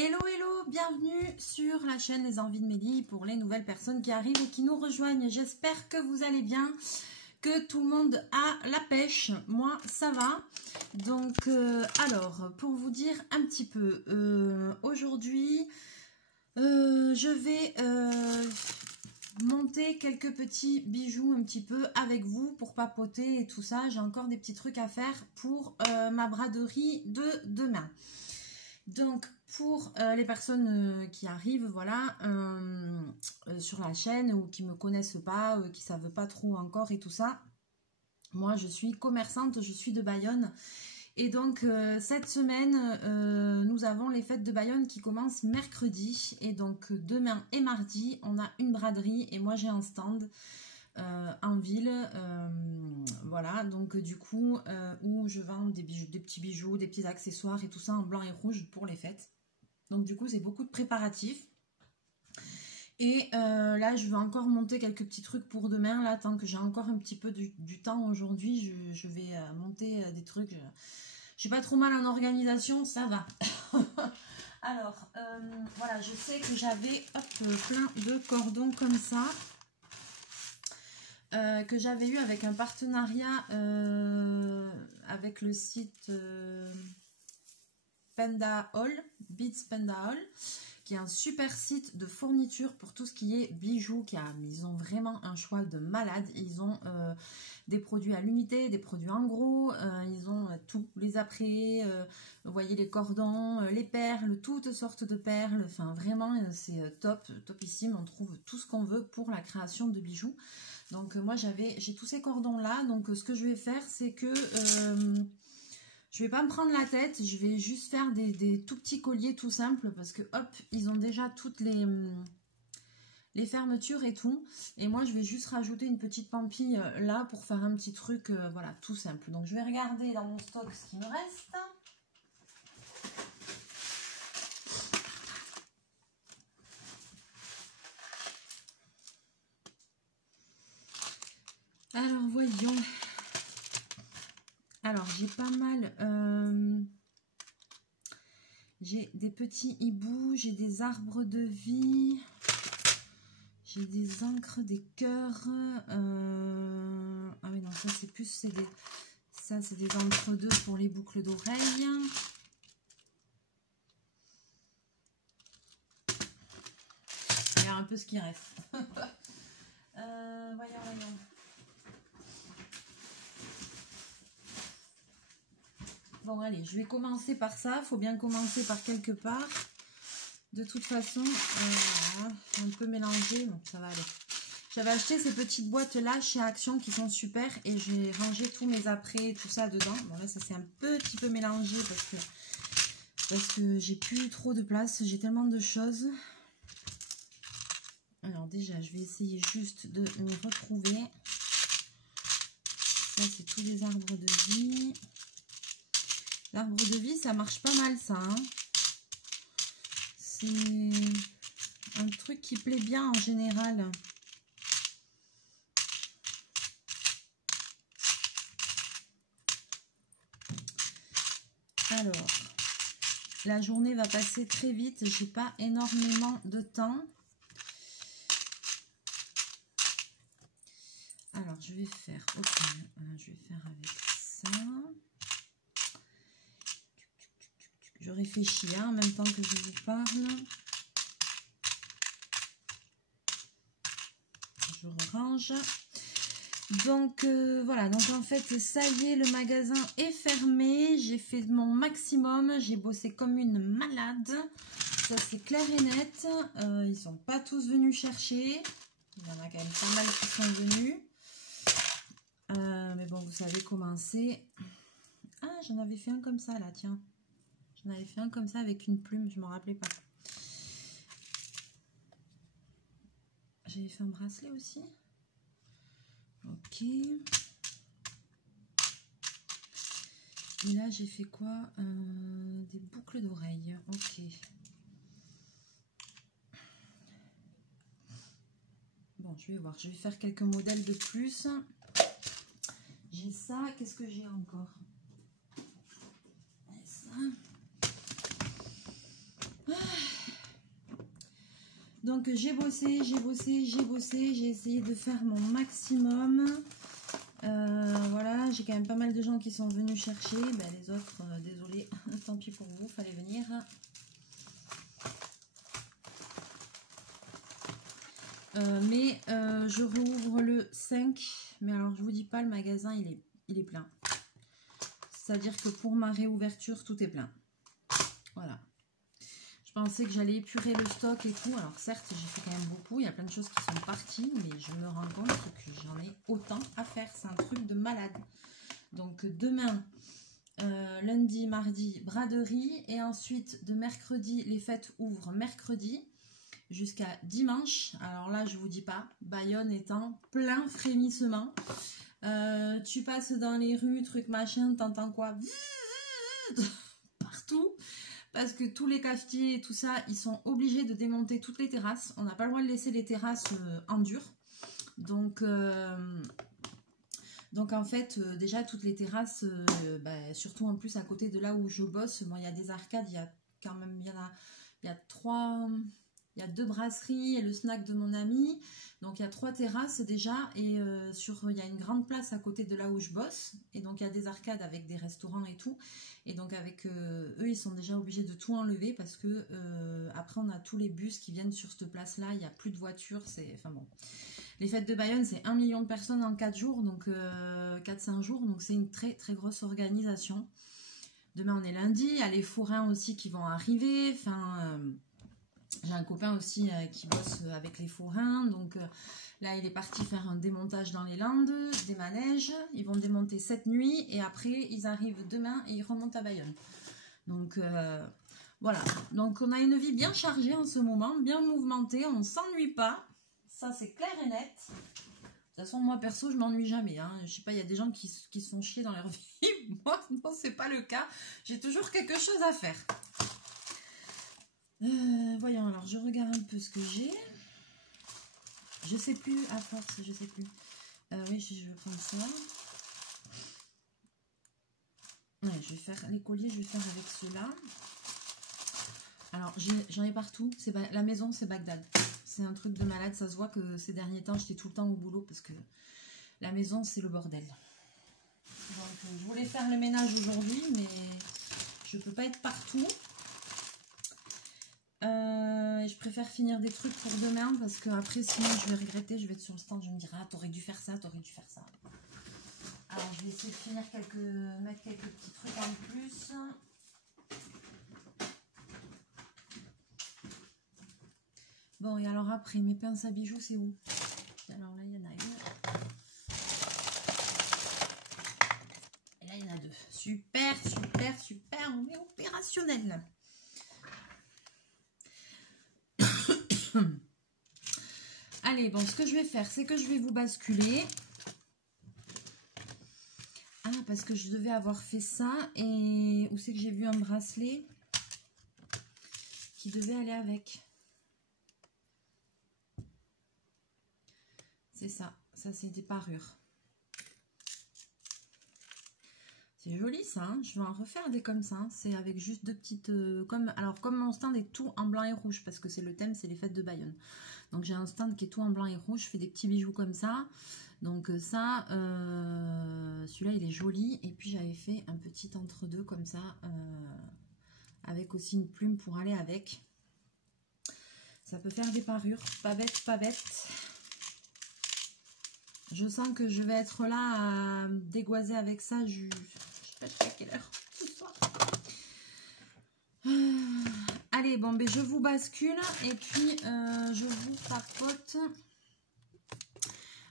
Hello, hello, bienvenue sur la chaîne Les Envies de Mélie pour les nouvelles personnes qui arrivent et qui nous rejoignent. J'espère que vous allez bien, que tout le monde a la pêche. Moi, ça va. Donc, alors, pour vous dire un petit peu, aujourd'hui, je vais monter quelques petits bijoux un petit peu avec vous pour papoter et tout ça. J'ai encore des petits trucs à faire pour ma braderie de demain. Donc, pour les personnes qui arrivent, voilà, sur la chaîne ou qui ne me connaissent pas, qui ne savent pas trop encore et tout ça, moi, je suis commerçante, je suis de Bayonne. Et donc, cette semaine, nous avons les fêtes de Bayonne qui commencent mercredi. Et donc, demain et mardi, on a une braderie et moi, j'ai un stand en ville, voilà, donc du coup où je vends des bijoux, des petits bijoux, des petits accessoires et tout ça en blanc et rouge pour les fêtes. Donc du coup c'est beaucoup de préparatifs et là je vais encore monter quelques petits trucs pour demain, là tant que j'ai encore un petit peu du temps aujourd'hui, je vais monter des trucs. J'ai pas trop mal en organisation, ça va. Alors voilà, je sais que j'avais plein de cordons comme ça. Que j'avais eu avec un partenariat avec le site Panda Hall, Beats Panda Hall, qui est un super site de fourniture pour tout ce qui est bijoux. Ils ont vraiment un choix de malade. Ils ont des produits à l'unité, des produits en gros, ils ont tous les apprêts, vous voyez les cordons, les perles, toutes sortes de perles. Enfin vraiment c'est top, topissime. On trouve tout ce qu'on veut pour la création de bijoux. Donc moi j'ai tous ces cordons là, donc ce que je vais faire c'est que je vais pas me prendre la tête, je vais juste faire des tout petits colliers tout simples parce que hop, ils ont déjà toutes les fermetures et tout, et moi je vais juste rajouter une petite pampille là pour faire un petit truc voilà, tout simple. Donc je vais regarder dans mon stock ce qui me reste. Alors voyons. Alors j'ai pas mal, j'ai des petits hiboux, j'ai des arbres de vie, j'ai des encres, des cœurs, ah oui non ça c'est plus, ça c'est des entre-deux pour les boucles d'oreilles. Regarde un peu ce qui reste. Voyons. Bon allez, je vais commencer par ça, il faut bien commencer par quelque part. De toute façon, voilà, un peu mélangé, bon ça va aller. J'avais acheté ces petites boîtes là chez Action qui sont super et j'ai rangé tous mes apprêts, tout ça dedans. Bon là ça s'est un petit peu mélangé parce que j'ai plus trop de place, j'ai tellement de choses. Alors déjà je vais essayer juste de me retrouver. Ça c'est tous les arbres de vie. L'arbre de vie, ça marche pas mal, ça. Hein. C'est un truc qui plaît bien en général. Alors, la journée va passer très vite. J'ai pas énormément de temps. Alors, je vais faire, ok, je vais faire avec ça. Je réfléchis hein, en même temps que je vous parle. Je range. Donc voilà, donc en fait ça y est, le magasin est fermé. J'ai fait mon maximum, j'ai bossé comme une malade. Ça c'est clair et net. Ils sont pas tous venus chercher. Il y en a quand même pas mal qui sont venus. Mais bon, vous savez comment c'est. Ah, j'en avais fait un comme ça là, tiens. J'en avais fait un comme ça avec une plume, je ne me rappelais pas. J'avais fait un bracelet aussi. Ok. Et là, j'ai fait quoi? Des boucles d'oreilles. Ok. Bon, je vais voir. Je vais faire quelques modèles de plus. J'ai ça. Qu'est-ce que j'ai encore? Ça. Ah. Donc j'ai bossé, j'ai essayé de faire mon maximum. Voilà, j'ai quand même pas mal de gens qui sont venus chercher. Ben, les autres, désolé, tant pis pour vous, fallait venir. Mais je rouvre le 5. Mais alors je vous dis pas, le magasin il est plein. C'est-à-dire que pour ma réouverture, tout est plein. Voilà. Je pensais que j'allais épurer le stock et tout. Alors certes, j'ai fait quand même beaucoup. Il y a plein de choses qui sont parties. Mais je me rends compte que j'en ai autant à faire. C'est un truc de malade. Donc demain, lundi, mardi, braderie. Et ensuite, de mercredi, les fêtes ouvrent mercredi jusqu'à dimanche. Alors là, je vous dis pas. Bayonne est en plein frémissement. Tu passes dans les rues, truc machin, t'entends quoi? Partout. Parce que tous les cafetiers et tout ça, ils sont obligés de démonter toutes les terrasses. On n'a pas le droit de laisser les terrasses en dur. Donc en fait, déjà toutes les terrasses, surtout en plus à côté de là où je bosse, bon, il y a des arcades, il y a quand même, il y a 2 brasseries et le snack de mon ami. Donc il y a 3 terrasses déjà et il y a une grande place à côté de là où je bosse. Et donc il y a des arcades avec des restaurants et tout. Et donc avec eux, ils sont déjà obligés de tout enlever parce que après on a tous les bus qui viennent sur cette place-là. Il n'y a plus de voitures. Enfin bon. Les fêtes de Bayonne, c'est 1 million de personnes en 4 jours, donc 4-5 jours. Donc c'est une très très grosse organisation. Demain on est lundi. Il y a les forains aussi qui vont arriver. Enfin... j'ai un copain aussi qui bosse avec les forains, donc là il est parti faire un démontage dans les Landes, des manèges, ils vont démonter cette nuit et après ils arrivent demain et ils remontent à Bayonne. Donc voilà, donc on a une vie bien chargée en ce moment, bien mouvementée, on ne s'ennuie pas, ça c'est clair et net. De toute façon moi perso je m'ennuie jamais, hein. Je sais pas, il y a des gens qui se font chier dans leur vie, moi non c'est pas le cas, j'ai toujours quelque chose à faire. Voyons, alors je regarde un peu ce que j'ai. Je sais plus, à force, je sais plus. Oui, je vais prendre ça. Ouais, je vais faire les colliers, je vais faire avec ceux-là. Alors, j'en ai partout. La maison, c'est Bagdad. C'est un truc de malade. Ça se voit que ces derniers temps, j'étais tout le temps au boulot parce que la maison, c'est le bordel. Donc, je voulais faire le ménage aujourd'hui, mais je peux pas être partout. Je préfère finir des trucs pour demain parce que après sinon je vais regretter, je vais être sur le stand, je me dirai ah t'aurais dû faire ça, t'aurais dû faire ça. Alors je vais essayer de finir mettre quelques petits trucs en plus. Bon et alors après mes pinces à bijoux c'est où? Alors là il y en a une. Et là il y en a 2. Super, super, super, on est opérationnel. Allez, bon, ce que je vais faire, c'est que je vais vous basculer. Ah, parce que je devais avoir fait ça. Et où c'est que j'ai vu un bracelet qui devait aller avec. C'est ça. Ça, c'est des parures. C'est joli, ça. Hein, je vais en refaire des comme ça. Hein. C'est avec juste 2 petites... Alors, comme mon stand est tout en blanc et rouge, parce que c'est le thème, c'est les fêtes de Bayonne. Donc j'ai un stand qui est tout en blanc et rouge, je fais des petits bijoux comme ça. Donc ça, celui-là il est joli. Et puis j'avais fait un petit entre-deux comme ça, avec aussi une plume pour aller avec. Ça peut faire des parures, pas bête, pas bête. Je sens que je vais être là à dégoiser avec ça, je sais pas jusqu'à quelle heure ce soir. Allez, bon, ben je vous bascule et puis je vous papote.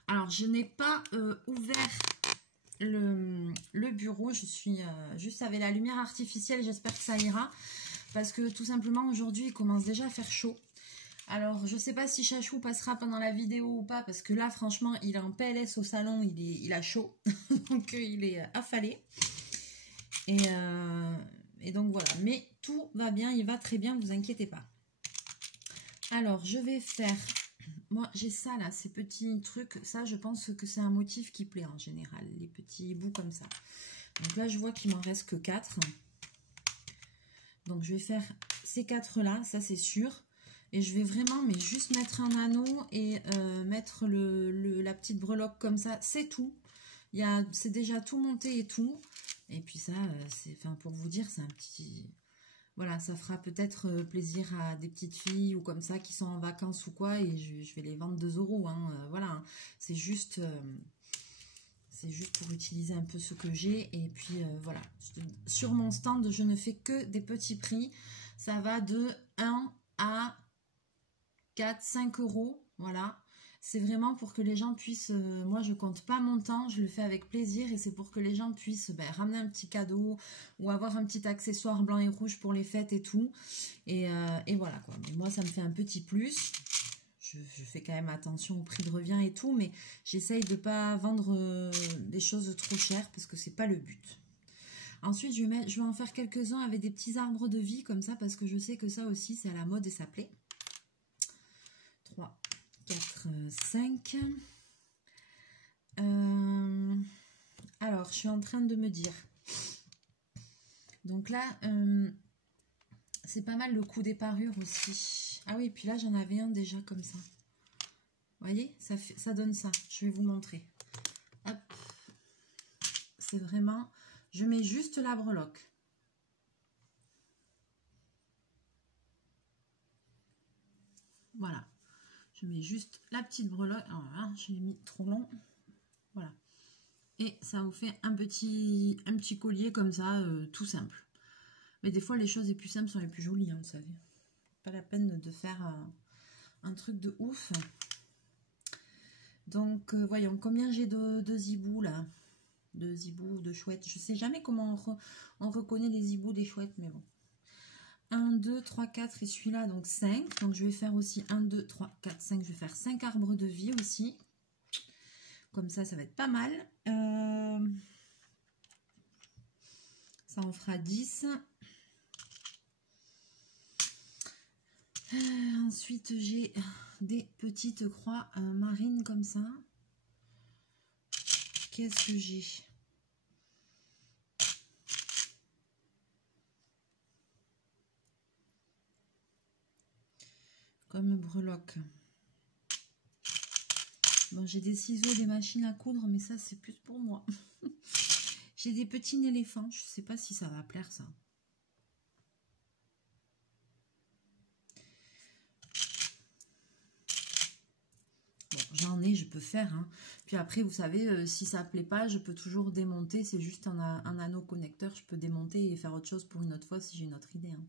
Alors, je n'ai pas ouvert le bureau. Je suis juste avec la lumière artificielle. J'espère que ça ira. Parce que tout simplement, aujourd'hui, il commence déjà à faire chaud. Alors, je ne sais pas si Chachou passera pendant la vidéo ou pas. Parce que là, franchement, il est en PLS au salon. Il a chaud. Donc, il est affalé. Et donc voilà, mais tout va bien, il va très bien, vous inquiétez pas. Alors je vais faire, moi j'ai ça là, ces petits trucs, ça je pense que c'est un motif qui plaît en général, les petits bouts comme ça. Donc là je vois qu'il m'en reste que 4. Donc je vais faire ces 4 là, ça c'est sûr. Et je vais vraiment, mais juste mettre un anneau et mettre la petite breloque comme ça, c'est tout. C'est déjà tout monté et tout. Et puis ça, enfin, pour vous dire, c'est un petit... Voilà, ça fera peut-être plaisir à des petites filles ou comme ça qui sont en vacances ou quoi. Et je vais les vendre 2 €. Hein, voilà, hein. C'est juste pour utiliser un peu ce que j'ai. Et puis voilà, sur mon stand, je ne fais que des petits prix. Ça va de 1 à 4, 5 €, voilà. C'est vraiment pour que les gens puissent, moi je compte pas mon temps, je le fais avec plaisir et c'est pour que les gens puissent ramener un petit cadeau ou avoir un petit accessoire blanc et rouge pour les fêtes et tout. Et voilà quoi. Mais moi ça me fait un petit plus. Je fais quand même attention au prix de revient et tout, mais j'essaye de pas vendre des choses trop chères parce que c'est pas le but. Ensuite, je vais en faire quelques-uns avec des petits arbres de vie comme ça parce que je sais que ça aussi c'est à la mode et ça plaît. 3, 4, 5. Alors, je suis en train de me dire. Donc là, c'est pas mal le coup des parures aussi. Ah oui, puis là, j'en avais un déjà comme ça. Vous voyez, ça donne ça. Je vais vous montrer. Hop. C'est vraiment... Je mets juste la breloque. Voilà. Je mets juste la petite breloque. Alors là, je l'ai mis trop long. Voilà. Et ça vous fait un petit collier comme ça, tout simple. Mais des fois, les choses les plus simples sont les plus jolies, hein, vous savez. Pas la peine de faire un truc de ouf. Donc, voyons, combien j'ai de zibous, là? De zibous, de chouettes. Je sais jamais comment on reconnaît les zibous des chouettes, mais bon. 1, 2, 3, 4 et celui-là, donc 5. Donc, je vais faire aussi 1, 2, 3, 4, 5. Je vais faire 5 arbres de vie aussi. Comme ça, ça va être pas mal. Ça en fera 10. Ensuite, j'ai des petites croix marines comme ça. Qu'est-ce que j'ai? Comme breloque. Bon, j'ai des ciseaux, des machines à coudre, mais ça, c'est plus pour moi. J'ai des petits éléphants. Je ne sais pas si ça va plaire, ça. Bon, j'en ai, je peux faire. Hein. Puis après, vous savez, si ça ne plaît pas, je peux toujours démonter. C'est juste un anneau connecteur. Je peux démonter et faire autre chose pour une autre fois si j'ai une autre idée. Hein.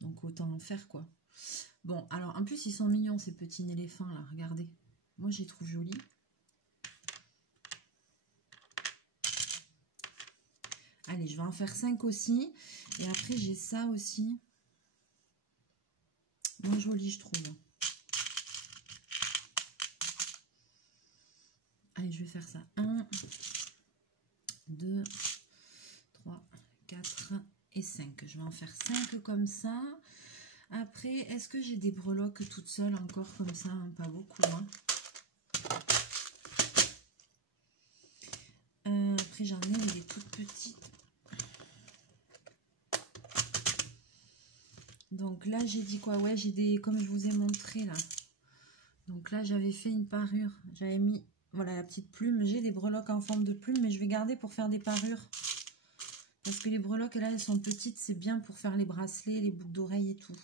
Donc, autant en faire, quoi. Bon, alors, en plus, ils sont mignons, ces petits éléphants, là. Regardez. Moi, je les trouve jolis. Allez, je vais en faire 5 aussi. Et après, j'ai ça aussi. Moins joli, je trouve. Allez, je vais faire ça. 1, 2, 3, 4 et 5. Je vais en faire 5 comme ça. Après, est-ce que j'ai des breloques toutes seules encore comme ça? Hein, pas beaucoup. Hein. Après, j'en ai des toutes petites. Donc là, j'ai dit quoi? Ouais, j'ai des... Comme je vous ai montré là. Donc là, j'avais fait une parure. J'avais mis... Voilà, la petite plume. J'ai des breloques en forme de plume, mais je vais garder pour faire des parures. Parce que les breloques, là, elles sont petites. C'est bien pour faire les bracelets, les boucles d'oreilles et tout.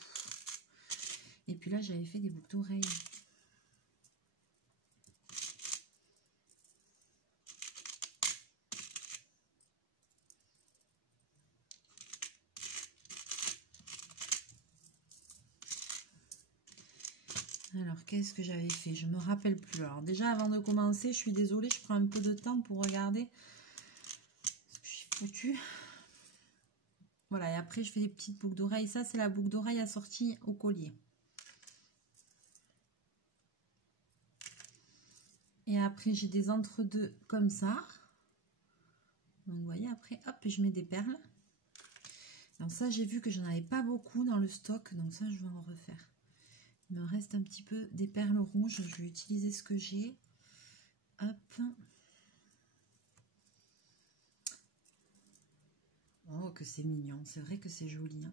Et puis là, j'avais fait des boucles d'oreilles. Alors, qu'est-ce que j'avais fait? Je me rappelle plus. Alors, déjà, avant de commencer, je suis désolée, je prends un peu de temps pour regarder ce que j'ai foutu. Voilà, et après, je fais des petites boucles d'oreilles. Ça, c'est la boucle d'oreille assortie au collier. Et après, j'ai des entre-deux comme ça. Donc, vous voyez, après, hop, je mets des perles. Donc ça, j'ai vu que j'en avais pas beaucoup dans le stock. Donc ça, je vais en refaire. Il me reste un petit peu des perles rouges. Je vais utiliser ce que j'ai. Hop. Oh, que c'est mignon. C'est vrai que c'est joli. Hein.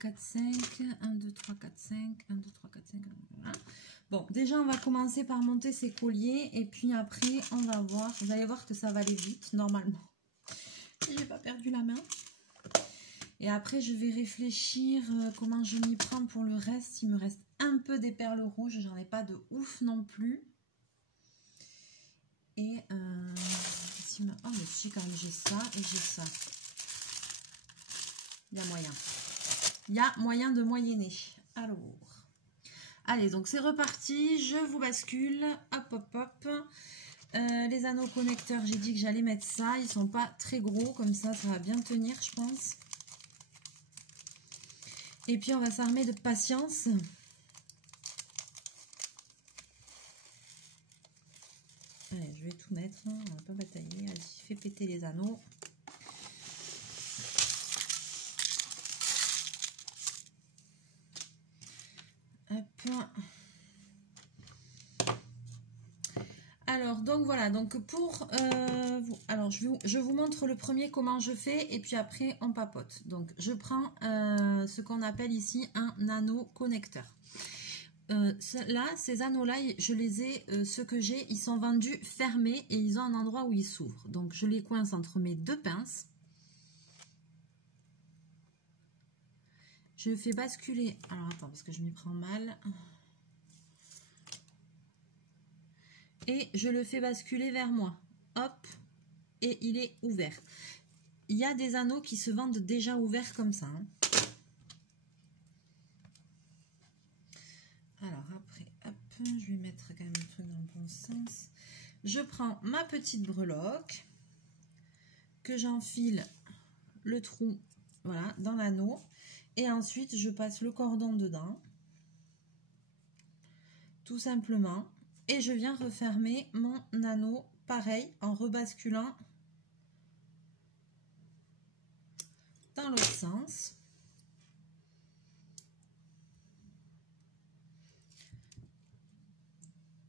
4, 5. 1, 2, 3, 4, 5. 1, 2, 3, 4, 5. Voilà. Bon, déjà, on va commencer par monter ces colliers. Et puis après, on va voir. Vous allez voir que ça va aller vite, normalement. J'ai pas perdu la main. Et après, je vais réfléchir comment je m'y prends pour le reste. Il me reste un peu des perles rouges. J'en ai pas de ouf non plus. Et oh, mais si, quand même, j'ai ça et j'ai ça. Il y a moyen. Il y a moyen de moyenner. Alors, allez, donc c'est reparti. Je vous bascule. Hop, hop, hop. Les anneaux connecteurs, j'ai dit que j'allais mettre ça. Ils sont pas très gros, comme ça va bien tenir, je pense. Et puis, on va s'armer de patience. Allez, je vais tout mettre, hein. On va pas batailler. Allez, fais péter les anneaux. Hop. Alors, donc voilà, donc pour... alors, je vous montre le premier comment je fais et puis après, on papote. Donc, je prends ce qu'on appelle ici un anneau connecteur. Là, ces anneaux-là, je les ai, ceux que j'ai, ils sont vendus fermés et ils ont un endroit où ils s'ouvrent. Donc, je les coince entre mes deux pinces. Je fais basculer. Alors, attends, parce que je m'y prends mal. Et je le fais basculer vers moi. Hop. Et il est ouvert. Il y a des anneaux qui se vendent déjà ouverts comme ça. Hein. Alors, après, hop, je vais mettre quand même le truc dans le bon sens. Je prends ma petite breloque, que j'enfile le trou, voilà, dans l'anneau. Et ensuite, je passe le cordon dedans. Tout simplement. Et je viens refermer mon anneau, pareil, en rebasculant dans l'autre sens.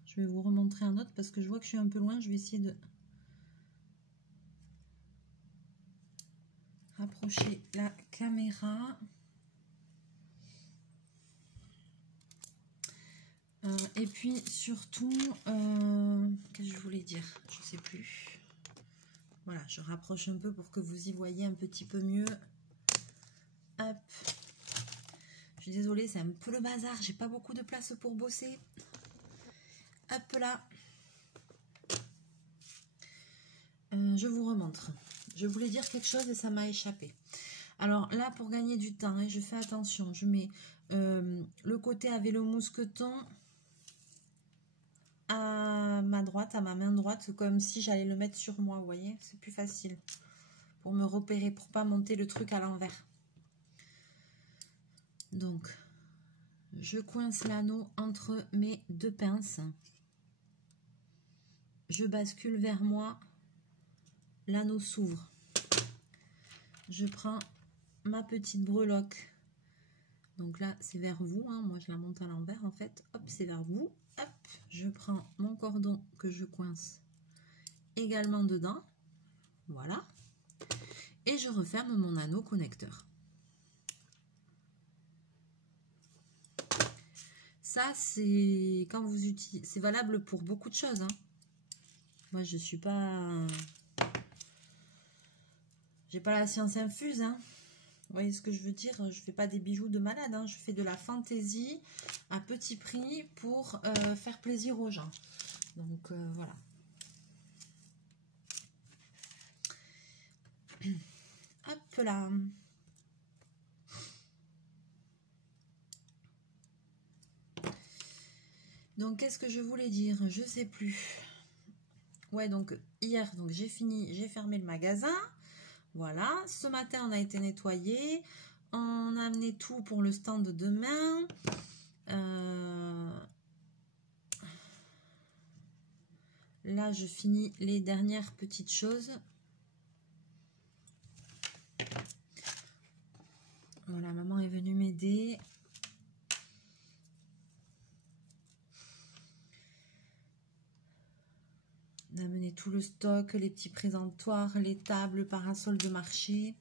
Je vais vous remontrer un autre parce que je vois que je suis un peu loin. Je vais essayer de rapprocher la caméra. Et puis surtout, qu'est-ce que je voulais dire? Je ne sais plus. Voilà, je rapproche un peu pour que vous y voyez un petit peu mieux. Hop. Je suis désolée, c'est un peu le bazar. J'ai pas beaucoup de place pour bosser. Hop là. Je vous remontre. Je voulais dire quelque chose et ça m'a échappé. Alors là, pour gagner du temps, hein, je fais attention. Je mets le côté avec le mousqueton à ma droite, à ma main droite, comme si j'allais le mettre sur moi, vous voyez. C'est plus facile pour me repérer, pour pas monter le truc à l'envers. Donc, je coince l'anneau entre mes deux pinces. Je bascule vers moi. L'anneau s'ouvre. Je prends ma petite breloque. Donc là, c'est vers vous. Hein. Moi, je la monte à l'envers, en fait. Hop, c'est vers vous. Hop, je prends mon cordon que je coince également dedans. Voilà. Et je referme mon anneau connecteur. Ça, c'est quand vous utilisez, c'est valable pour beaucoup de choses. Hein. Moi, je suis pas... J'ai pas la science infuse. Hein. Vous voyez ce que je veux dire? Je fais pas des bijoux de malade. Hein. Je fais de la fantaisie à petit prix pour faire plaisir aux gens. Donc, voilà. Hop là. Donc, qu'est-ce que je voulais dire? Je sais plus. Ouais, donc, hier, donc j'ai fini, j'ai fermé le magasin. Voilà. Ce matin, on a été nettoyé. On a amené tout pour le stand de demain. Là, je finis les dernières petites choses. Voilà, maman est venue m'aider. On a amené tout le stock, les petits présentoirs, les tables, le parasol de marché.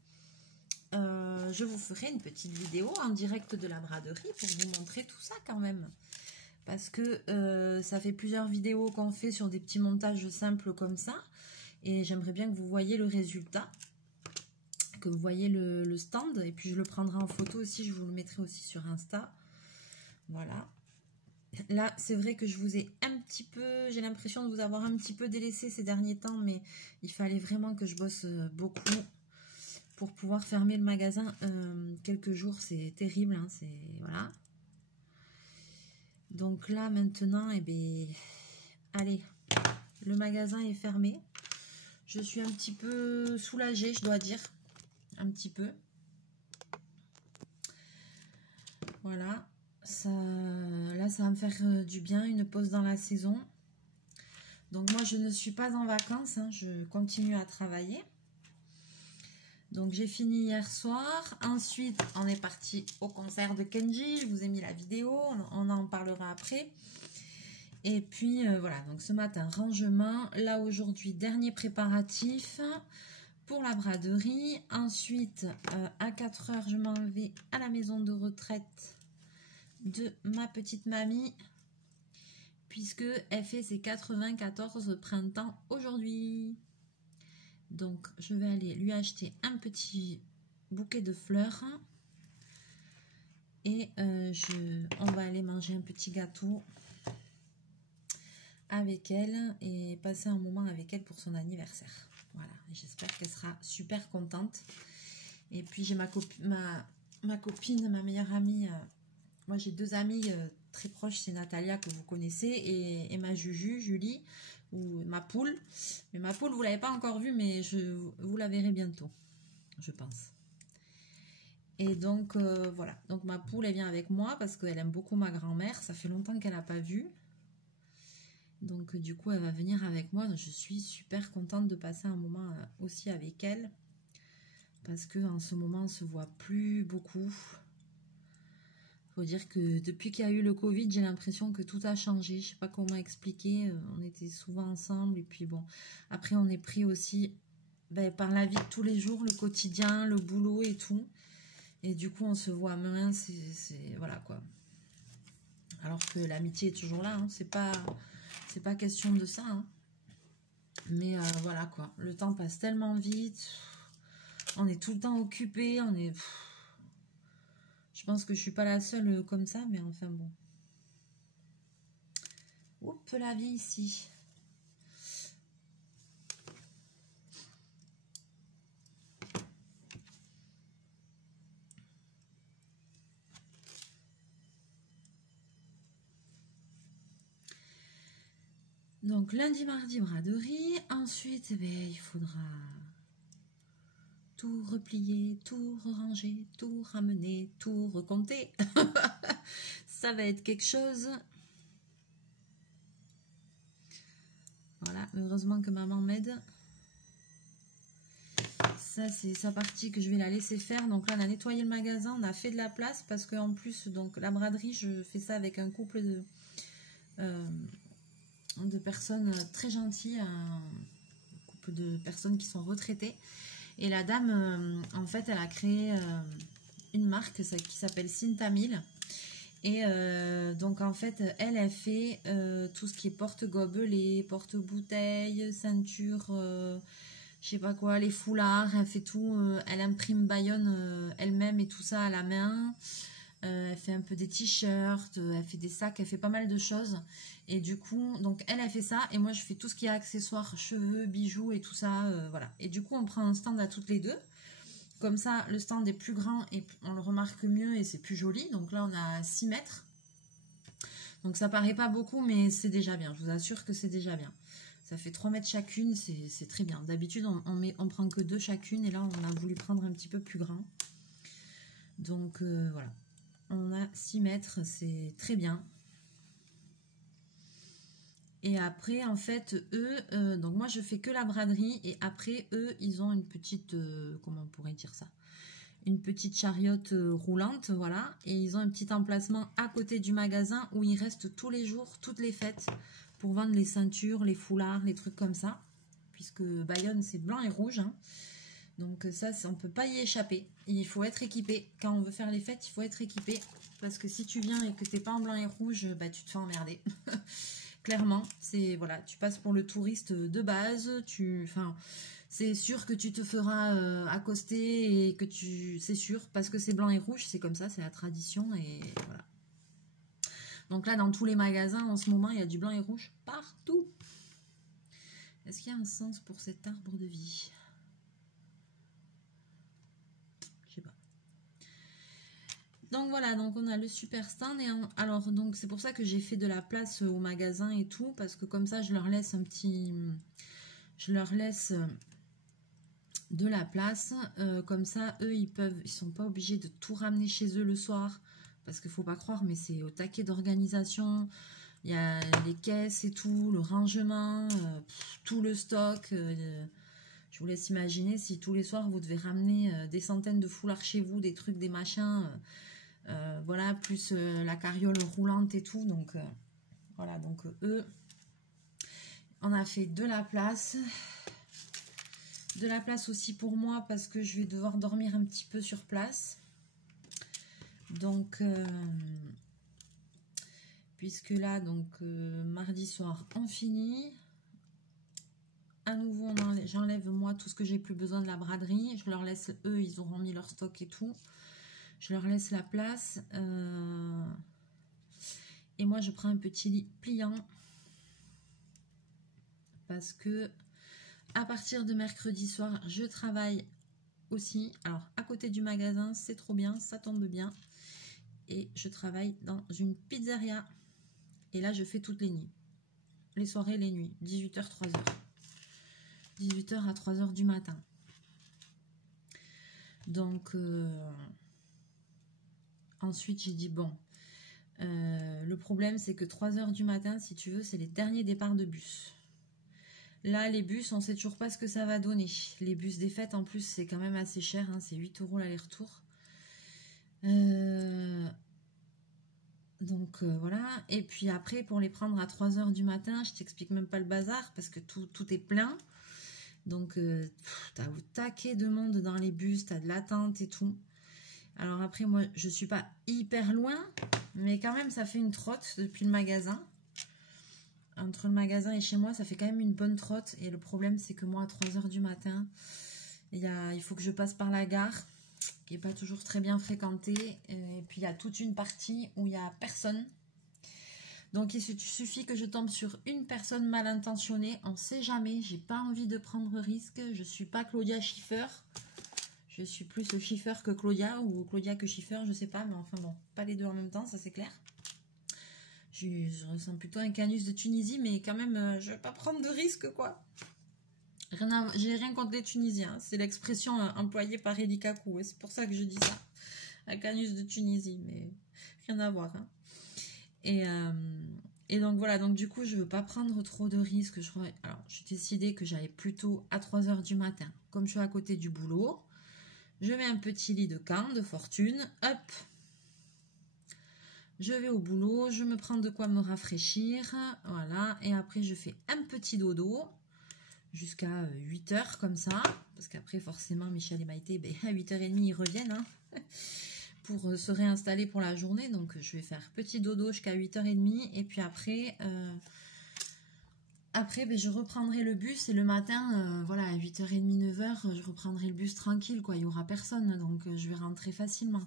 je vous ferai une petite vidéo en direct de la braderie pour vous montrer tout ça quand même. Parce que ça fait plusieurs vidéos qu'on fait sur des petits montages simples comme ça. Et j'aimerais bien que vous voyez le résultat. Que vous voyez le stand. Et puis je le prendrai en photo aussi. Je vous le mettrai aussi sur Insta. Voilà. Là, c'est vrai que je vous ai un petit peu... J'ai l'impression de vous avoir un petit peu délaissé ces derniers temps. Mais il fallait vraiment que je bosse beaucoup pour pouvoir fermer le magasin quelques jours. C'est terrible. Hein, voilà. Donc là, maintenant, eh bien, allez, le magasin est fermé. Je suis un petit peu soulagée, je dois dire. Un petit peu. Voilà. Là, ça va me faire du bien, une pause dans la saison. Donc moi, je ne suis pas en vacances. Hein, je continue à travailler. Donc j'ai fini hier soir. Ensuite, on est parti au concert de Kenji. Je vous ai mis la vidéo. On en parlera après. Et puis voilà, donc ce matin, rangement. Là aujourd'hui, dernier préparatif pour la braderie. Ensuite, à 4 h, je m'en vais à la maison de retraite de ma petite mamie. Puisque elle fait ses 94 printemps aujourd'hui. Donc, je vais aller lui acheter un petit bouquet de fleurs. Et on va aller manger un petit gâteau avec elle et passer un moment avec elle pour son anniversaire. Voilà, j'espère qu'elle sera super contente. Et puis, j'ai ma copine, ma meilleure amie. Moi, j'ai 2 amies très proches. C'est Natalia que vous connaissez et ma Julie. Ou ma poule. Mais ma poule, vous ne l'avez pas encore vue, mais vous la verrez bientôt, je pense. Et donc, voilà. Donc, ma poule, elle vient avec moi parce qu'elle aime beaucoup ma grand-mère. Ça fait longtemps qu'elle n'a pas vu. Donc, du coup, elle va venir avec moi. Donc, je suis super contente de passer un moment aussi avec elle. Parce qu'en ce moment, on ne se voit plus beaucoup. Faut dire que depuis qu'il y a eu le Covid, j'ai l'impression que tout a changé. Je sais pas comment expliquer. On était souvent ensemble et puis bon. Après, on est pris aussi par la vie de tous les jours, le quotidien, le boulot et tout. Et du coup, on se voit moins. C'est voilà quoi. Alors que l'amitié est toujours là. Hein. C'est pas question de ça. Hein. Mais voilà quoi. Le temps passe tellement vite. On est tout le temps occupé. On est... Je pense que je suis pas la seule comme ça, mais enfin bon. Oups, la vie ici. Donc lundi, mardi, braderie. Ensuite, eh bien, il faudra tout replier, tout ranger, tout ramener, tout recompter. Ça va être quelque chose. Voilà, heureusement que maman m'aide. Ça, c'est sa partie que je vais la laisser faire. Donc là, on a nettoyé le magasin, on a fait de la place parce qu'en plus, donc la braderie, je fais ça avec un couple de personnes très gentilles, un couple de personnes qui sont retraitées. Et la dame, en fait, elle a créé une marque qui s'appelle Cintamil. Et donc, en fait, elle fait tout ce qui est porte-gobelets, porte-bouteilles, ceinture, je sais pas quoi, les foulards. Elle fait tout. Elle imprime Bayonne elle-même et tout ça à la main. Elle fait un peu des t-shirts, elle fait des sacs, elle fait pas mal de choses. Et du coup, donc elle fait ça et moi je fais tout ce qui est accessoires, cheveux, bijoux et tout ça, voilà. Et du coup, on prend un stand à toutes les deux. Comme ça, le stand est plus grand et on le remarque mieux et c'est plus joli. Donc là, on a 6 mètres. Donc ça paraît pas beaucoup, mais c'est déjà bien. Je vous assure que c'est déjà bien. Ça fait 3 mètres chacune, c'est très bien. D'habitude, on prend que 2 chacune et là, on a voulu prendre un petit peu plus grand. Donc voilà. On a 6 mètres, c'est très bien. Et après, en fait, eux, donc moi je fais que la braderie et après, eux, ils ont une petite, comment on pourrait dire ça? Une petite chariote roulante, voilà. Et ils ont un petit emplacement à côté du magasin où ils restent tous les jours, toutes les fêtes, pour vendre les ceintures, les foulards, les trucs comme ça. Puisque Bayonne, c'est blanc et rouge. Hein. Donc ça, on ne peut pas y échapper. Il faut être équipé. Quand on veut faire les fêtes, il faut être équipé. Parce que si tu viens et que tu n'es pas en blanc et rouge, bah, tu te fais emmerder. Clairement, c'est voilà, tu passes pour le touriste de base. C'est sûr que tu te feras accoster et que c'est sûr, parce que c'est blanc et rouge, c'est comme ça, c'est la tradition. Et voilà. Donc là, dans tous les magasins, en ce moment, il y a du blanc et rouge partout. Est-ce qu'il y a un sens pour cet arbre de vie ? Je sais pas. Donc voilà, donc on a le super stand. Et alors, donc c'est pour ça que j'ai fait de la place au magasin et tout, parce que comme ça, je leur laisse un petit... Je leur laisse de la place. Comme ça, eux, ils sont pas obligés de tout ramener chez eux le soir. Parce qu'il faut pas croire, mais c'est au taquet d'organisation. Il y a les caisses et tout, le rangement, tout le stock. Je vous laisse imaginer si tous les soirs vous devez ramener des centaines de foulards chez vous, des trucs, des machins, voilà, plus la carriole roulante et tout. Donc voilà, donc eux, on a fait de la place. De la place aussi pour moi parce que je vais devoir dormir un petit peu sur place. Donc, puisque là, donc mardi soir, on finit. À nouveau, j'enlève moi tout ce que j'ai plus besoin de la braderie. Je leur laisse, eux, ils auront mis leur stock et tout. Je leur laisse la place. Et moi, je prends un petit lit pliant. Parce que à partir de mercredi soir, je travaille aussi. Alors, à côté du magasin, c'est trop bien, ça tombe bien. Et je travaille dans une pizzeria. Et là, je fais toutes les nuits. Les soirées, les nuits. 18h, 3h. 18h à 3h du matin. Donc, ensuite, j'ai dit, bon, le problème, c'est que 3h du matin, si tu veux, c'est les derniers départs de bus. Là, les bus, on ne sait toujours pas ce que ça va donner. Les bus des fêtes, en plus, c'est quand même assez cher. Hein, c'est 8 € l'aller-retour. Donc voilà, et puis après pour les prendre à 3h du matin, je t'explique même pas le bazar parce que tout est plein. Donc t'as au taquet de monde dans les bus, t'as de l'attente et tout. Alors après moi je suis pas hyper loin, mais quand même ça fait une trotte depuis le magasin. Entre le magasin et chez moi ça fait quand même une bonne trotte. Et le problème c'est que moi à 3h du matin, il faut que je passe par la gare, qui n'est pas toujours très bien fréquentée, et puis il y a toute une partie où il n'y a personne. Donc il suffit que je tombe sur une personne mal intentionnée, on ne sait jamais, j'ai pas envie de prendre risque, je suis pas Claudia Schiffer, je suis plus Schiffer que Claudia, ou Claudia que Schiffer, je sais pas, mais enfin bon, pas les deux en même temps, ça c'est clair. Je ressens plutôt un canus de Tunisie, mais quand même, je vais pas prendre de risque quoi. J'ai rien contre les Tunisiens, c'est l'expression employée par Elie Kakou, et c'est pour ça que je dis ça, un canus de Tunisie, mais rien à voir. Hein. Et donc voilà, donc du coup je veux pas prendre trop de risques. Alors j'ai décidé que j'allais plutôt à 3h du matin, comme je suis à côté du boulot, je mets un petit lit de camp, de fortune, hop, je vais au boulot, je me prends de quoi me rafraîchir, voilà, et après je fais un petit dodo, jusqu'à 8h comme ça, parce qu'après forcément Michel et Maïté, ben, à 8h30 ils reviennent hein, pour se réinstaller pour la journée, donc je vais faire petit dodo jusqu'à 8h30, et puis après ben, je reprendrai le bus, et le matin, voilà, à 8h30, 9h, je reprendrai le bus tranquille, quoi, il n'y aura personne, donc je vais rentrer facilement.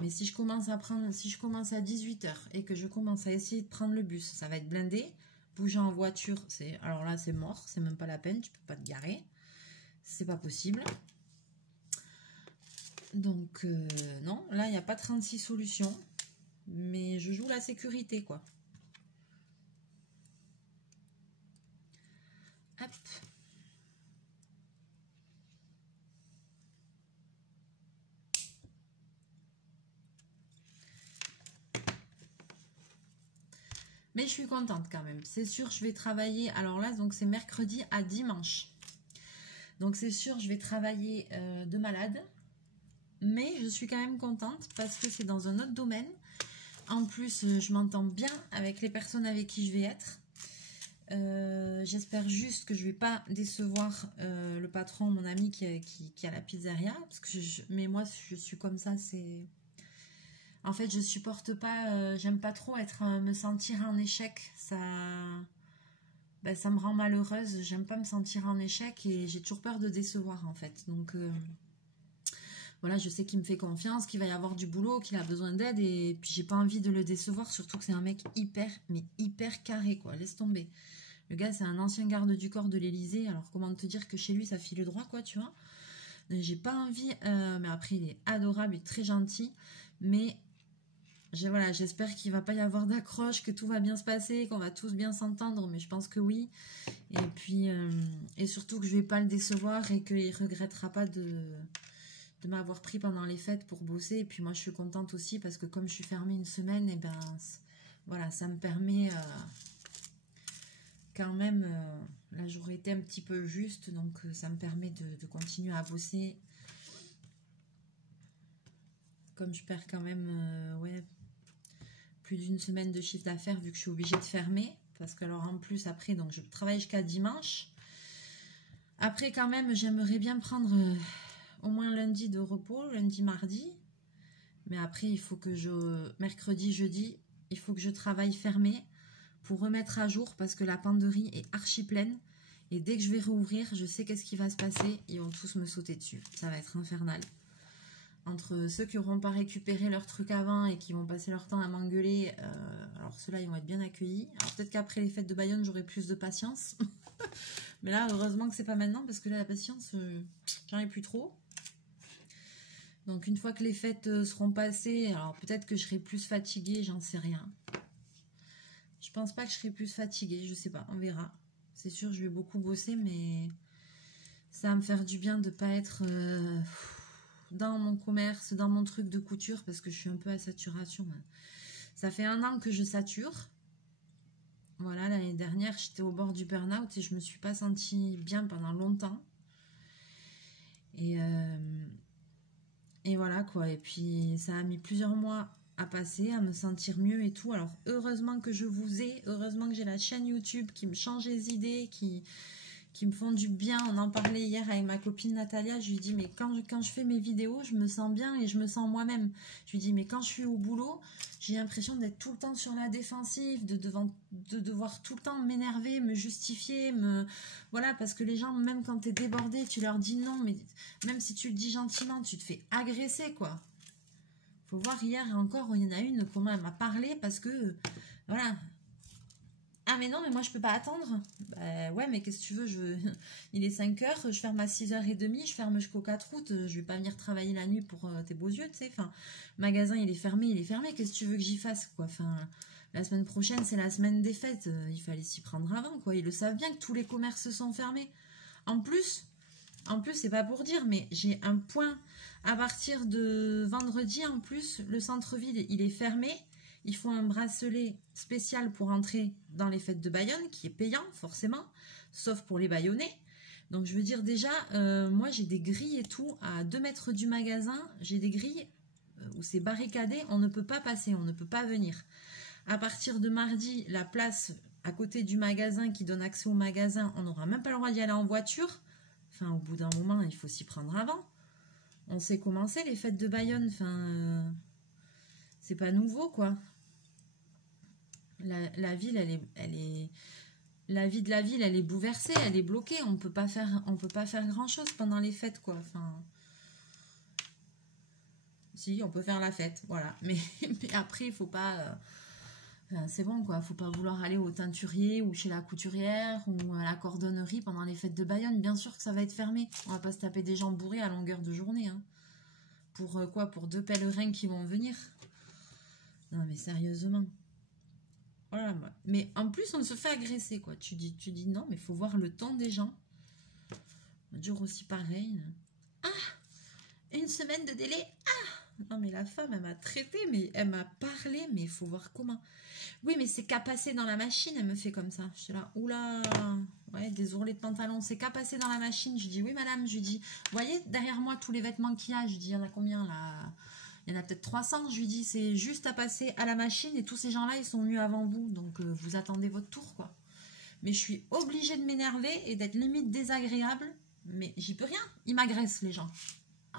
Mais si je commence à 18h, et que je commence à essayer de prendre le bus, ça va être blindé. Bouger en voiture, alors là c'est mort, c'est même pas la peine, tu peux pas te garer, c'est pas possible. Donc non, là il n'y a pas 36 solutions, mais je joue la sécurité quoi. Hop. Mais je suis contente quand même. C'est sûr, je vais travailler. Alors là, donc c'est mercredi à dimanche. Donc c'est sûr, je vais travailler de malade. Mais je suis quand même contente parce que c'est dans un autre domaine. En plus, je m'entends bien avec les personnes avec qui je vais être. J'espère juste que je vais pas décevoir le patron, mon ami qui a la pizzeria. Parce que mais moi, je suis comme ça, c'est... En fait, je supporte pas, j'aime pas trop me sentir en échec. Ça me rend malheureuse. J'aime pas me sentir en échec et j'ai toujours peur de décevoir, en fait. Donc, voilà, je sais qu'il me fait confiance, qu'il va y avoir du boulot, qu'il a besoin d'aide et puis j'ai pas envie de le décevoir, surtout que c'est un mec hyper carré, quoi. Laisse tomber. Le gars, c'est un ancien garde du corps de l'Élysée. Alors, comment te dire que chez lui, ça file droit, quoi, tu vois. J'ai pas envie, mais après, il est adorable et très gentil. Mais voilà, j'espère qu'il va pas y avoir d'accroche, que tout va bien se passer, qu'on va tous bien s'entendre. Mais je pense que oui. Et puis, et surtout que je vais pas le décevoir et qu'il regrettera pas de m'avoir pris pendant les fêtes pour bosser. Et puis moi, je suis contente aussi parce que comme je suis fermée une semaine, et ben voilà, ça me permet... quand même, là j'aurais été un petit peu juste, donc ça me permet de continuer à bosser. Comme je perds quand même ouais, plus d'une semaine de chiffre d'affaires vu que je suis obligée de fermer, parce que alors en plus après, donc je travaille jusqu'à dimanche. Après quand même, j'aimerais bien prendre au moins lundi de repos, lundi, mardi. Mais après, il faut que mercredi, jeudi, il faut que je travaille fermé pour remettre à jour parce que la penderie est archi pleine et dès que je vais rouvrir, je sais qu'est-ce qui va se passer, ils vont tous me sauter dessus, ça va être infernal. Entre ceux qui n'auront pas récupéré leur truc avant et qui vont passer leur temps à m'engueuler, alors ceux-là ils vont être bien accueillis. Alors peut-être qu'après les fêtes de Bayonne j'aurai plus de patience, mais là heureusement que c'est pas maintenant parce que là la patience j'en ai plus trop. Donc une fois que les fêtes seront passées, alors peut-être que je serai plus fatiguée, j'en sais rien. Je pense pas que je serai plus fatiguée, je sais pas, on verra. C'est sûr, je vais beaucoup bosser, mais ça va me faire du bien de pas être dans mon commerce, dans mon truc de couture, parce que je suis un peu à saturation. Ça fait 1 an que je sature. Voilà, l'année dernière, j'étais au bord du burn-out et je me suis pas sentie bien pendant longtemps. Et voilà quoi, et puis ça a mis plusieurs mois à passer, à me sentir mieux et tout. Alors heureusement que je vous ai, heureusement que j'ai la chaîne YouTube qui me change les idées, qui me font du bien. On en parlait hier avec ma copine Natalia, je lui dis mais quand je fais mes vidéos, je me sens bien et je me sens moi-même. Je lui dis mais quand je suis au boulot, j'ai l'impression d'être tout le temps sur la défensive, de devoir tout le temps m'énerver, me justifier, voilà, parce que les gens, même quand t'es débordé, tu leur dis non, mais même si tu le dis gentiment, tu te fais agresser, quoi. Faut voir, hier encore, il y en a une, comment elle m'a parlé, parce que, voilà. Ah mais non, mais moi je peux pas attendre. Bah, ouais, mais qu'est-ce que tu veux, il est 5h, je ferme à 6h30, je ferme jusqu'au 4 août, je vais pas venir travailler la nuit pour tes beaux yeux, tu sais. Enfin, le magasin il est fermé, qu'est-ce que tu veux que j'y fasse, quoi. Enfin, la semaine prochaine c'est la semaine des fêtes, il fallait s'y prendre avant, quoi. Ils le savent bien que tous les commerces sont fermés. En plus c'est pas pour dire, mais j'ai un point à partir de vendredi. En plus, le centre-ville il est fermé. Il faut un bracelet spécial pour entrer dans les fêtes de Bayonne, qui est payant forcément, sauf pour les Bayonnais. Donc je veux dire déjà, moi j'ai des grilles et tout, à 2 mètres du magasin, j'ai des grilles où c'est barricadé, on ne peut pas passer, on ne peut pas venir. À partir de mardi, la place à côté du magasin qui donne accès au magasin, on n'aura même pas le droit d'y aller en voiture. Enfin, au bout d'un moment, il faut s'y prendre avant. On sait comment c'est les fêtes de Bayonne, enfin... c'est pas nouveau, quoi. La ville, elle est... La vie de la ville, elle est bouleversée, elle est bloquée. On peut pas faire grand-chose pendant les fêtes, quoi. Enfin... Si, on peut faire la fête, voilà. Mais après, il faut pas... Enfin, c'est bon, quoi. Faut pas vouloir aller au teinturier ou chez la couturière ou à la cordonnerie pendant les fêtes de Bayonne. Bien sûr que ça va être fermé. On va pas se taper des gens bourrés à longueur de journée, hein. Pour quoi? Pour 2 pèlerins qui vont venir? Non, mais sérieusement. Voilà. Mais en plus, on se fait agresser, quoi. Tu dis non, mais il faut voir le temps des gens. Dure aussi pareil. Ah! 1 semaine de délai. Ah! Non, mais la femme, elle m'a traité, mais elle m'a parlé, mais il faut voir comment. Oui, mais c'est qu'à passer dans la machine, elle me fait comme ça. Je suis là, oula, ouais, des ourlets de pantalon, c'est qu'à passer dans la machine. Je dis, oui, madame, je lui dis, vous voyez, derrière moi, tous les vêtements qu'il y a, je lui dis, il y en a combien, là? Il y en a peut-être 300, je lui dis, c'est juste à passer à la machine, et tous ces gens-là, ils sont venus avant vous, donc vous attendez votre tour, quoi. mais je suis obligée de m'énerver et d'être limite désagréable. Mais j'y peux rien. Ils m'agressent, les gens. Oh.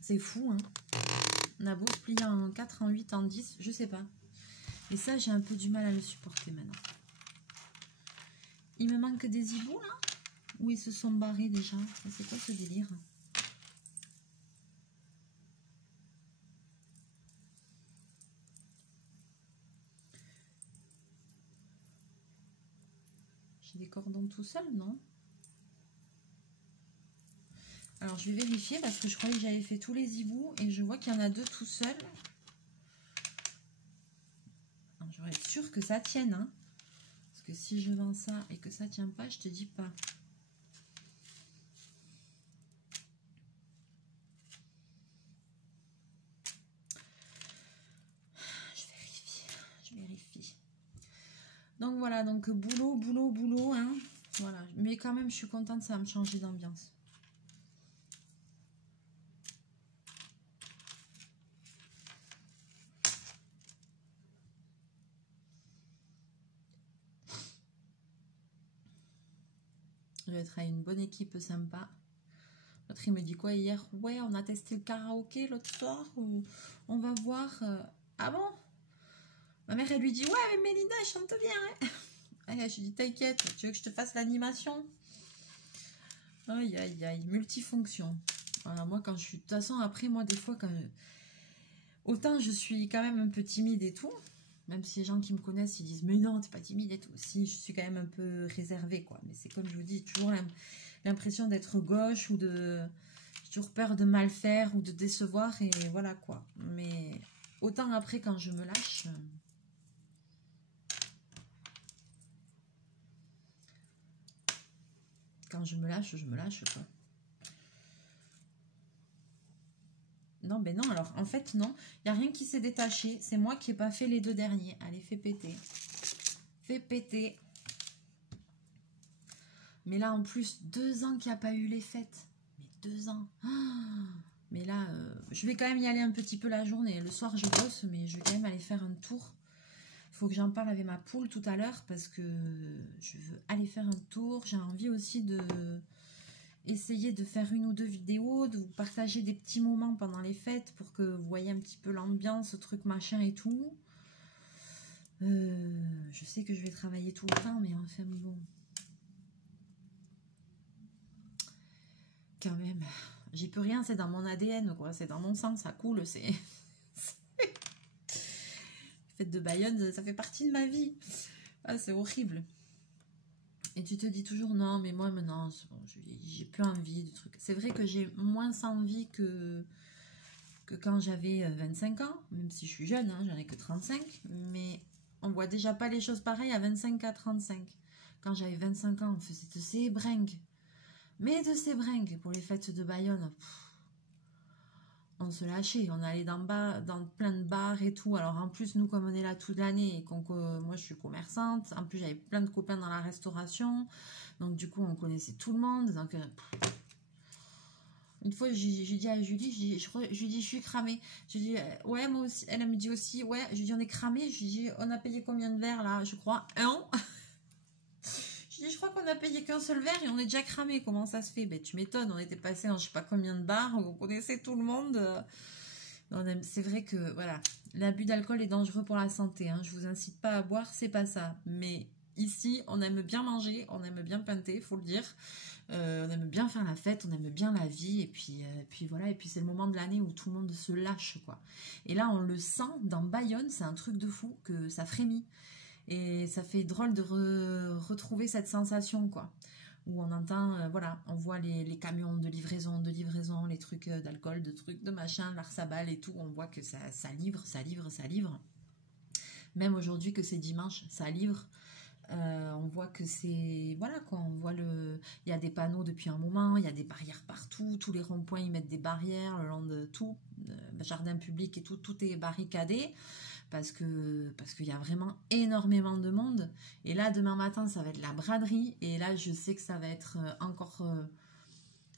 C'est fou, hein. On a beau se plier en 4, en 8, en 10, je sais pas. Et ça, j'ai un peu du mal à le supporter maintenant. Il me manque des hiboux, là? Ou ils se sont barrés déjà? C'est quoi ce délire? J'ai des cordons tout seuls, non? Alors, je vais vérifier parce que je croyais que j'avais fait tous les hiboux et je vois qu'il y en a 2 tout seuls. Je vais être sûre que ça tienne, hein. Parce que si je vends ça et que ça tient pas, je te dis pas. Je vérifie. Donc voilà, donc boulot, boulot, boulot, hein. Voilà, mais quand même, je suis contente, ça va me changer d'ambiance. Je vais être à une bonne équipe sympa. L'autre, il me dit quoi hier? Ouais, on a testé le karaoké l'autre soir. On va voir. Ah bon? Ma mère, elle lui dit, ouais, mais Mélinda, elle chante bien. Hein. Je lui dis, t'inquiète, tu veux que je te fasse l'animation? Aïe, aïe, aïe, multifonction. Voilà, moi, quand je suis... De toute façon, après, moi, des fois, quand... Autant je suis quand même un peu timide et tout, même si les gens qui me connaissent, ils disent, mais non, t'es pas timide et tout. Si, je suis quand même un peu réservée, quoi. Mais c'est comme je vous dis, toujours l'impression d'être gauche ou de... J'ai toujours peur de mal faire ou de décevoir et voilà, quoi. Mais autant après, quand je me lâche... Quand je me lâche, quoi. Non, ben non, alors, en fait, non. Il n'y a rien qui s'est détaché. C'est moi qui n'ai pas fait les 2 derniers. Allez, fais péter. Fais péter. Mais là, en plus, 2 ans qu'il n'y a pas eu les fêtes. Mais 2 ans. Ah, mais là, je vais quand même y aller un petit peu la journée. Le soir, je bosse, mais je vais quand même aller faire un tour. Il faut que j'en parle avec ma poule tout à l'heure parce que je veux aller faire un tour. J'ai envie aussi de... essayer de faire 1 ou 2 vidéos, de vous partager des petits moments pendant les fêtes pour que vous voyez un petit peu l'ambiance, truc machin et tout. Je sais que je vais travailler tout le temps, mais enfin bon. Quand même, j'y peux rien, c'est dans mon ADN, quoi. C'est dans mon sang, ça coule, c'est... Fête de Bayonne, ça fait partie de ma vie. Ah, c'est horrible. Et tu te dis toujours, non, mais moi, maintenant, bon, j'ai plus envie de trucs. C'est vrai que j'ai moins envie que quand j'avais 25 ans, même si je suis jeune, hein, j'en ai que 35, mais on voit déjà pas les choses pareilles à 25 à 35. Quand j'avais 25 ans, on faisait de ces bringues. Mais de ces bringues pour les fêtes de Bayonne. On se lâchait, on allait dans plein de bars et tout. Alors en plus, nous, comme on est là toute l'année et moi je suis commerçante, en plus j'avais plein de copains dans la restauration, donc du coup on connaissait tout le monde. Donc une fois j'ai dit à Julie, je lui dis je suis cramée. Je lui dis ouais moi aussi, elle me dit aussi ouais, je lui dis on est cramé. Je lui dis on a payé combien de verres là? Je crois 1. Je crois qu'on a payé qu'un seul verre et on est déjà cramé. Comment ça se fait? Ben, tu m'étonnes, on était passé dans je sais pas combien de bars, on connaissait tout le monde. C'est vrai que voilà, l'abus d'alcool est dangereux pour la santé. Hein. Je vous incite pas à boire, c'est pas ça. Mais ici, on aime bien manger, on aime bien pinter, faut le dire. On aime bien faire la fête, on aime bien la vie. Et puis voilà, et puis c'est le moment de l'année où tout le monde se lâche, quoi. Et là, on le sent dans Bayonne, c'est un truc de fou que ça frémit. Et ça fait drôle de retrouver cette sensation, quoi. Où on entend, voilà, on voit les camions de livraison, les trucs d'alcool, de trucs, de machin, l'arsabal et tout. On voit que ça livre. Même aujourd'hui que c'est dimanche, ça livre. On voit que c'est... Voilà, quoi, on voit il y a des panneaux depuis un moment, il y a des barrières partout. Tous les ronds-points, ils mettent des barrières le long de tout. Jardin public et tout est barricadé. Parce qu'il y a vraiment énormément de monde. Et là, demain matin, ça va être la braderie. Et là, je sais que ça va être encore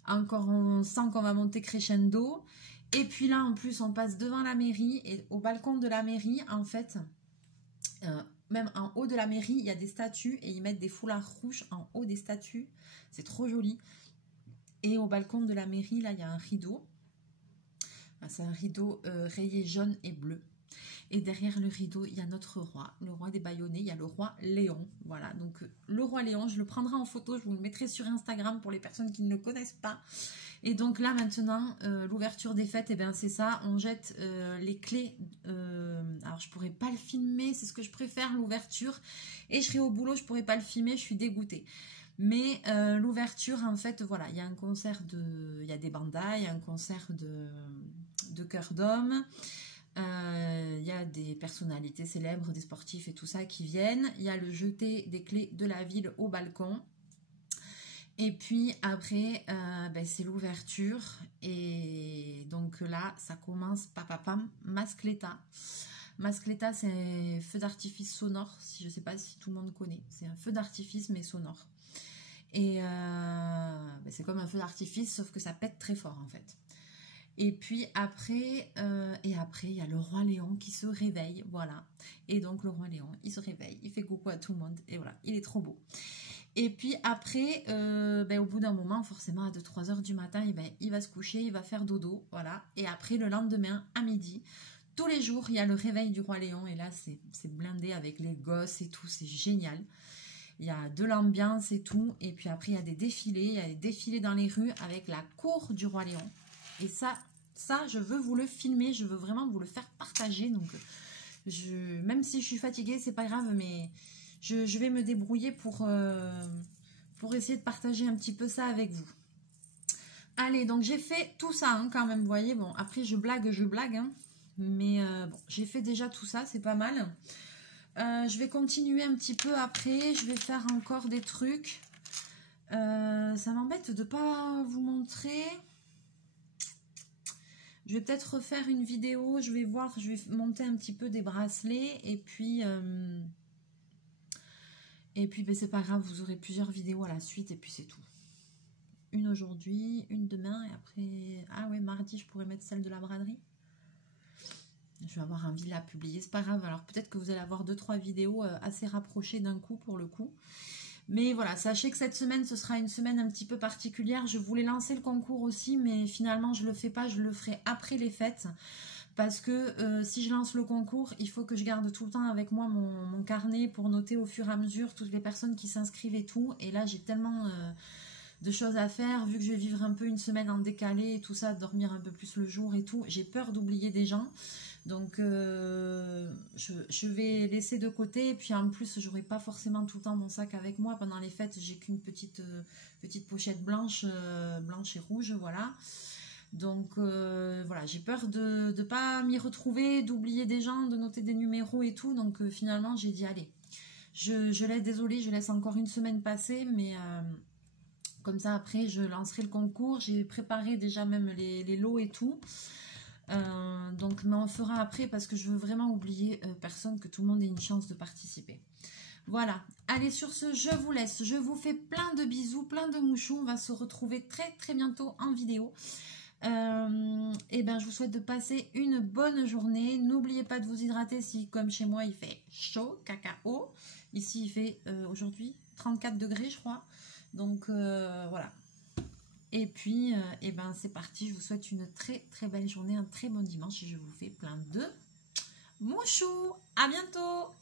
on sent qu'on va monter crescendo. Et puis là, en plus, on passe devant la mairie. Et au balcon de la mairie, en fait, même en haut de la mairie, il y a des statues et ils mettent des foulards rouges en haut des statues. C'est trop joli. Et au balcon de la mairie, là, il y a un rideau. C'est un rideau rayé jaune et bleu. Et derrière le rideau, il y a notre roi, le roi des bâillonnets. Il y a le roi Léon. Voilà, donc le roi Léon, je le prendrai en photo. Je vous le mettrai sur Instagram pour les personnes qui ne le connaissent pas. Et donc là, maintenant, l'ouverture des fêtes, eh ben, c'est ça. On jette les clés. Alors, je ne pourrais pas le filmer. C'est ce que je préfère, l'ouverture. Et je serai au boulot, je ne pourrais pas le filmer. Je suis dégoûtée. Mais l'ouverture, en fait, voilà, il y a un concert de... Il y a des bandas, il y a un concert de chœur d'hommes. Il y a des personnalités célèbres, des sportifs et tout ça qui viennent. Il y a le jeté des clés de la ville au balcon. Et puis après, c'est l'ouverture. Et donc là, ça commence, papapam, Mascleta. Mascleta, c'est un feu d'artifice sonore. Je ne sais pas si tout le monde connaît. C'est un feu d'artifice, mais sonore. Et c'est comme un feu d'artifice, sauf que ça pète très fort, en fait. Et puis après, il y a le roi Léon qui se réveille, voilà. Et donc le roi Léon, il se réveille, il fait coucou à tout le monde, et voilà, il est trop beau. Et puis après, au bout d'un moment, forcément à 2-3 heures du matin, il va se coucher, il va faire dodo, voilà. Et après, le lendemain, à midi, tous les jours, il y a le réveil du roi Léon, et là, c'est blindé avec les gosses et tout, c'est génial. Il y a de l'ambiance et tout, et puis après, il y a des défilés dans les rues avec la cour du roi Léon. Et ça, je veux vous le filmer, je veux vraiment vous le faire partager. Donc, même si je suis fatiguée, c'est pas grave, mais je vais me débrouiller pour essayer de partager un petit peu ça avec vous. Allez, donc j'ai fait tout ça hein, quand même, vous voyez. Bon, après, je blague, hein, mais bon, j'ai fait déjà tout ça, c'est pas mal. Je vais continuer un petit peu après, je vais faire encore des trucs. Ça m'embête de ne pas vous montrer. Je vais peut-être refaire une vidéo, je vais voir, je vais monter un petit peu des bracelets et puis c'est pas grave, vous aurez plusieurs vidéos à la suite et puis c'est tout. Une aujourd'hui, une demain et après, ah ouais, mardi je pourrais mettre celle de la braderie. Je vais avoir un villa publié, c'est pas grave, alors peut-être que vous allez avoir 2-3 vidéos assez rapprochées d'un coup pour le coup. Mais voilà, sachez que cette semaine, ce sera une semaine un petit peu particulière. Je voulais lancer le concours aussi, mais finalement, je ne le fais pas. Je le ferai après les fêtes. Parce que si je lance le concours, il faut que je garde tout le temps avec moi mon carnet pour noter au fur et à mesure toutes les personnes qui s'inscrivent et tout. Et là, j'ai tellement de choses à faire, vu que je vais vivre un peu une semaine en décalé et tout ça, dormir un peu plus le jour et tout. J'ai peur d'oublier des gens. Donc, je vais laisser de côté. Et puis, en plus, j'aurai pas forcément tout le temps mon sac avec moi. Pendant les fêtes, j'ai qu'une petite pochette blanche et rouge, voilà. Donc, voilà, j'ai peur de ne pas m'y retrouver, d'oublier des gens, de noter des numéros et tout. Donc, finalement, j'ai dit, allez, je laisse, désolée, je laisse encore une semaine passer. Mais comme ça, après, je lancerai le concours. J'ai préparé déjà même les lots et tout. Donc mais on fera après parce que je veux vraiment oublier personne, que tout le monde ait une chance de participer. Voilà, allez, sur ce je vous laisse, je vous fais plein de bisous, plein de mouchous, on va se retrouver très très bientôt en vidéo. Et ben je vous souhaite de passer une bonne journée. N'oubliez pas de vous hydrater si comme chez moi il fait chaud, cacao. Ici il fait aujourd'hui 34 degrés je crois, donc voilà. Et puis, c'est parti. Je vous souhaite une très très belle journée, un très bon dimanche et je vous fais plein de mouchous. À bientôt!